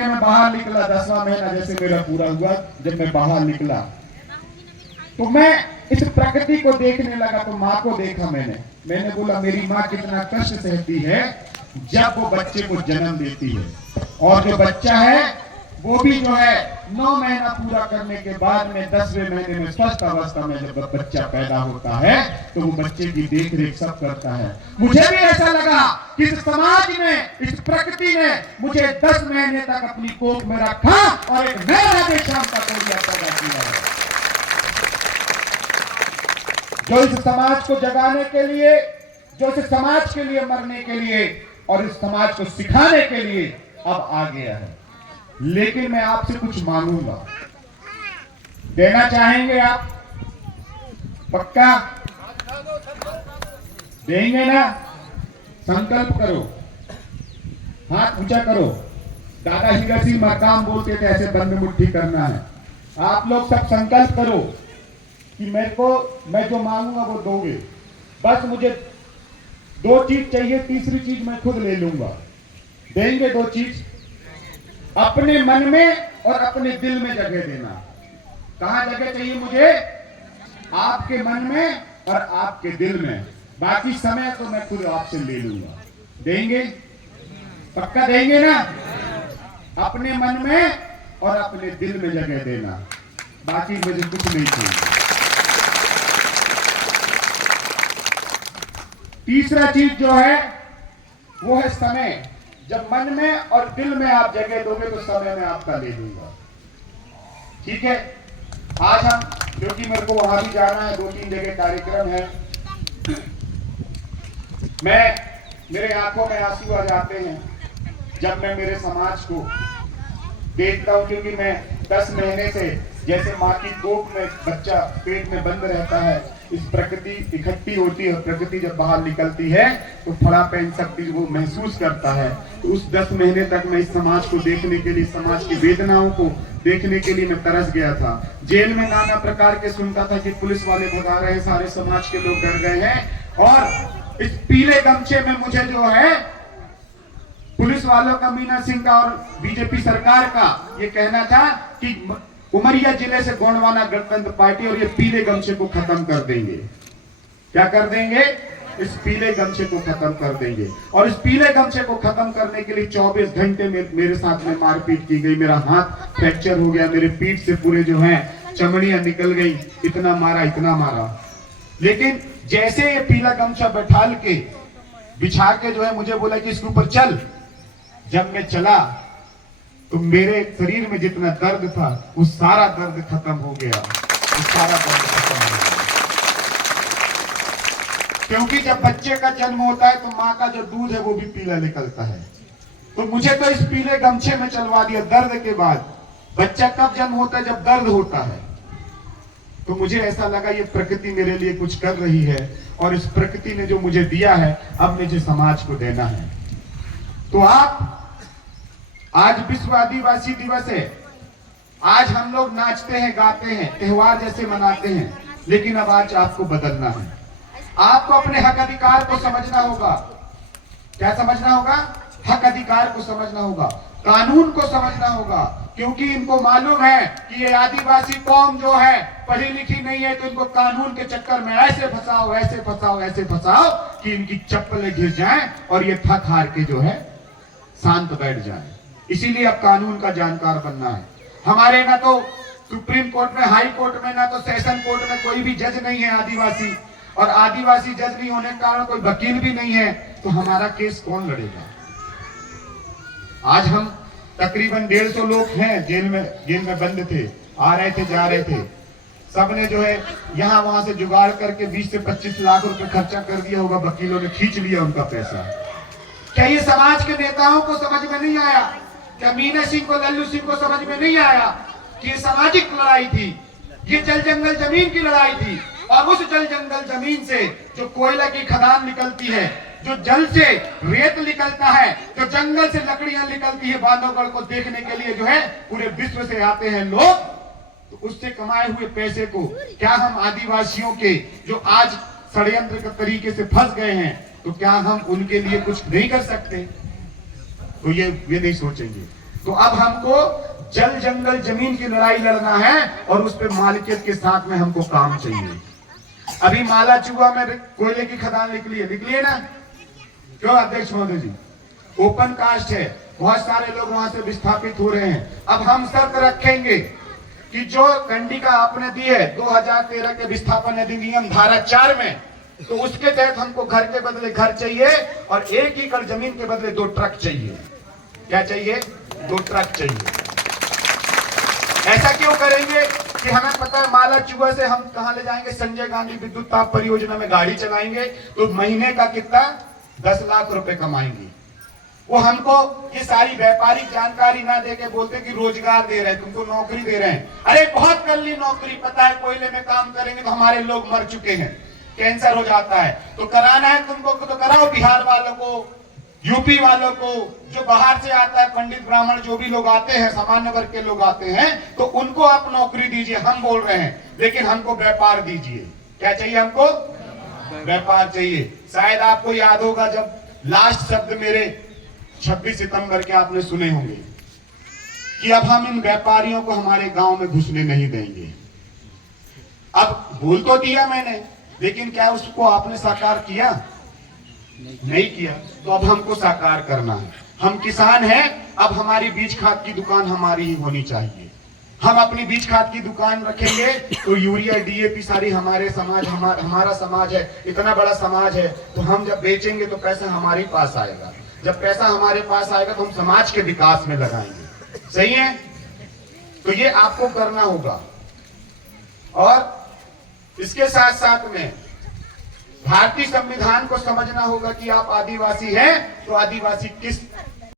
महीने में बाहर निकला, 10वां महीना जैसे मेरा पूरा हुआ, जब मैं बाहर निकला तो मैं इस प्रकृति को देखने लगा। तो माँ को देखा मैंने बोला मेरी माँ कितना कष्ट सहती है जब वो बच्चे को जन्म देती है, और जो बच्चा है वो भी जो है 9 महीना पूरा करने के बाद में 10वें महीने में स्वस्थ अवस्था में जब बच्चा पैदा होता है तो वो बच्चे की देख रेख सब करता है। मुझे भी ऐसा लगा कि इस समाज में, इस प्रकृति ने मुझे 10 महीने तक अपनी कोख में रखा और एक नया राधे श्याम का तौलिया पैदा किया है, जो इस समाज को जगाने के लिए, जो इस समाज के लिए मरने के लिए और इस समाज को सिखाने के लिए अब आ गया है। लेकिन मैं आपसे कुछ मांगूंगा, देना चाहेंगे आप? पक्का देंगे ना? संकल्प करो, हाथ ऊंचा करो। दादा हीरा सिंह मकाम बोलते थे ऐसे बंद मुट्ठी करना है। आप लोग सब संकल्प करो कि मेरे को, मैं जो मांगूंगा वो दोगे। बस मुझे 2 चीज चाहिए, तीसरी चीज मैं खुद ले लूंगा। देंगे 2 चीज? अपने मन में और अपने दिल में जगह देना। कहां जगह चाहिए मुझे? आपके मन में और आपके दिल में। बाकी समय तो मैं खुद आपसे ले लूंगा। देंगे? पक्का देंगे ना? अपने मन में और अपने दिल में जगह देना, बाकी मुझे कुछ नहीं चाहिए। तीसरा चीज जो है वो है समय। जब मन में और दिल में आप जगह दोगे तो समय में आपका ले लूंगा। ठीक है? आज हम, क्योंकि मेरे को वहां भी जाना है, 2-3 जगह कार्यक्रम है, मेरे आंखों में आंसू आ जाते हैं जब मैं मेरे समाज को देखता हूं, क्योंकि मैं 10 महीने से, जैसे माँ की कोख में बच्चा पेट में बंद रहता है, इस प्रकृति इकट्ठी होती है, प्रकृति जब बाहर निकलती है तो फड़ा पहन सकती है, वो महसूस करता है। तो उस 10 महीने तक मैं इस समाज को देखने के लिए, समाज की वेदनाओं को देखने के लिए मैं तरस गया था। जेल में नाना प्रकार के सुनता था कि पुलिस वाले भगा रहे हैं, सारे समाज के लोग डर गए हैं, और इस पीले गमछे में मुझे जो है पुलिस वालों का, मीना सिंह का और बीजेपी सरकार का ये कहना था कि उमरिया जिले से गोंडवाना गणतंत्र पार्टी और ये पीले गमछे को खत्म कर देंगे। क्या कर देंगे? इस पीले गमछे को खत्म कर देंगे। और इस पीले गमछे को खत्म करने के लिए 24 घंटे में मेरे साथ में मारपीट की गई। मेरा हाथ फ्रैक्चर हो गया, मेरे पीठ से पूरे जो है चमड़ियां निकल गई, इतना मारा, इतना मारा। लेकिन जैसे ये पीला गमछा बैठाल के, बिछा के जो है मुझे बोला कि इसके ऊपर चल, जब मैं चला तो मेरे शरीर में जितना दर्द था वो सारा दर्द खत्म हो गया, वो सारा दर्द खत्म हो गया। क्योंकि जब बच्चे का जन्म होता है तो माँ का जो दूध है वो भी पीला निकलता है। तो मुझे तो इस पीले गमछे में चलवा दिया दर्द के बाद। बच्चा कब जन्म होता है? जब दर्द होता है। तो मुझे ऐसा लगा ये प्रकृति मेरे लिए कुछ कर रही है, और इस प्रकृति ने जो मुझे दिया है अब मुझे समाज को देना है। तो आप, आज विश्व आदिवासी दिवस है, आज हम लोग नाचते हैं, गाते हैं, त्योहार जैसे मनाते हैं, लेकिन अब आज आपको बदलना है। आपको अपने हक अधिकार को समझना होगा। क्या समझना होगा? हक अधिकार को समझना होगा, कानून को समझना होगा, क्योंकि इनको मालूम है कि ये आदिवासी कौम जो है पढ़ी लिखी नहीं है, तो इनको कानून के चक्कर में ऐसे फंसाओ, ऐसे फंसाओ, ऐसे फंसाओ कि इनकी चप्पलें गिर जाएं और ये थक हार के जो है शांत बैठ जाएं। इसीलिए अब कानून का जानकार बनना है। हमारे ना तो सुप्रीम कोर्ट में, हाई कोर्ट में, ना तो सेशन कोर्ट में कोई भी जज नहीं है आदिवासी, और आदिवासी जज नहीं होने के कारण कोई वकील भी नहीं है, तो हमारा केस कौन लड़ेगा? आज हम तकरीबन 150 लोग हैं जेल में बंद थे, आ रहे थे, जा रहे थे। सबने जो है यहाँ वहां से जुगाड़ करके 20 से 25 लाख रुपए खर्चा कर दिया होगा, वकीलों ने खींच लिया उनका पैसा। क्या ये समाज के नेताओं को समझ में नहीं आया? क्या मीना सिंह को, लल्लू सिंह को समझ में नहीं आया कि ये सामाजिक लड़ाई थी, ये जल जंगल जमीन की लड़ाई थी, और उस जल जंगल जमीन से जो कोयला की खदान निकलती है, जो जल से रेत निकलता है, जो जंगल से लकड़ियां निकलती है, बांधवगढ़ को देखने के लिए जो है पूरे विश्व से आते हैं लोग। तो उससे कमाए हुए पैसे को क्या हम आदिवासियों के जो आज षड्यंत्र के तरीके से फंस गए हैं, तो क्या हम उनके लिए कुछ नहीं कर सकते? तो ये नहीं सोचेंगे। तो अब हमको जल जंगल जमीन की लड़ाई लड़ना है और उस पे मालिकियत के साथ में हमको काम चाहिए। अभी मालाचुआ में कोयले की खदान निकली है ना, क्यों अध्यक्ष महोदय जी? ओपन कास्ट है, बहुत सारे लोग वहां से विस्थापित हो रहे हैं। अब हम शर्त रखेंगे कि जो कंडिका आपने दी है 2013 के विस्थापन अधिनियम धारा 4 में, तो उसके तहत हमको घर के बदले घर चाहिए और 1 एकड़ जमीन के बदले 2 ट्रक चाहिए। क्या चाहिए? 2 ट्रक चाहिए। ऐसा क्यों करेंगे कि हमें पता है मालाचुआ से हम कहां ले जाएंगे? संजय गांधी विद्युत ताप परियोजना में गाड़ी चलाएंगे तो महीने का कितना 10 लाख रुपए कमाएंगे। वो हमको ये सारी व्यापारिक जानकारी ना देके बोलते कि रोजगार दे रहे हैं, तुमको नौकरी दे रहे हैं। अरे बहुत कर ली नौकरी, पता है कोयले में काम करेंगे तो हमारे लोग मर चुके हैं, कैंसर हो जाता है। तो कराना है तुमको तो कराओ। बिहार वालों को, यूपी वालों को, जो बाहर से आता है, पंडित ब्राह्मण जो भी लोग आते हैं, सामान्य वर्ग के लोग आते हैं, तो उनको आप नौकरी दीजिए। हम बोल रहे हैं, लेकिन हमको व्यापार दीजिए। क्या चाहिए हमको? व्यापार चाहिए। शायद आपको याद होगा जब लास्ट शब्द मेरे 26 सितंबर के आपने सुने होंगे कि अब हम इन व्यापारियों को हमारे गांव में घुसने नहीं देंगे। अब बोल तो दिया मैंने, लेकिन क्या उसको आपने साकार किया? नहीं किया। तो अब हमको साकार करना है। हम किसान हैं, अब हमारी बीज खाद की दुकान हमारी ही होनी चाहिए। हम अपनी बीज खाद की दुकान रखेंगे तो यूरिया डीएपी सारी हमारे समाज, हमारा समाज है, इतना बड़ा समाज है, तो हम जब बेचेंगे तो पैसा हमारे पास आएगा। जब पैसा हमारे पास आएगा तो हम समाज के विकास में लगाएंगे। सही है? तो ये आपको करना होगा। और इसके साथ साथ में भारतीय संविधान को समझना होगा कि आप आदिवासी हैं तो आदिवासी किस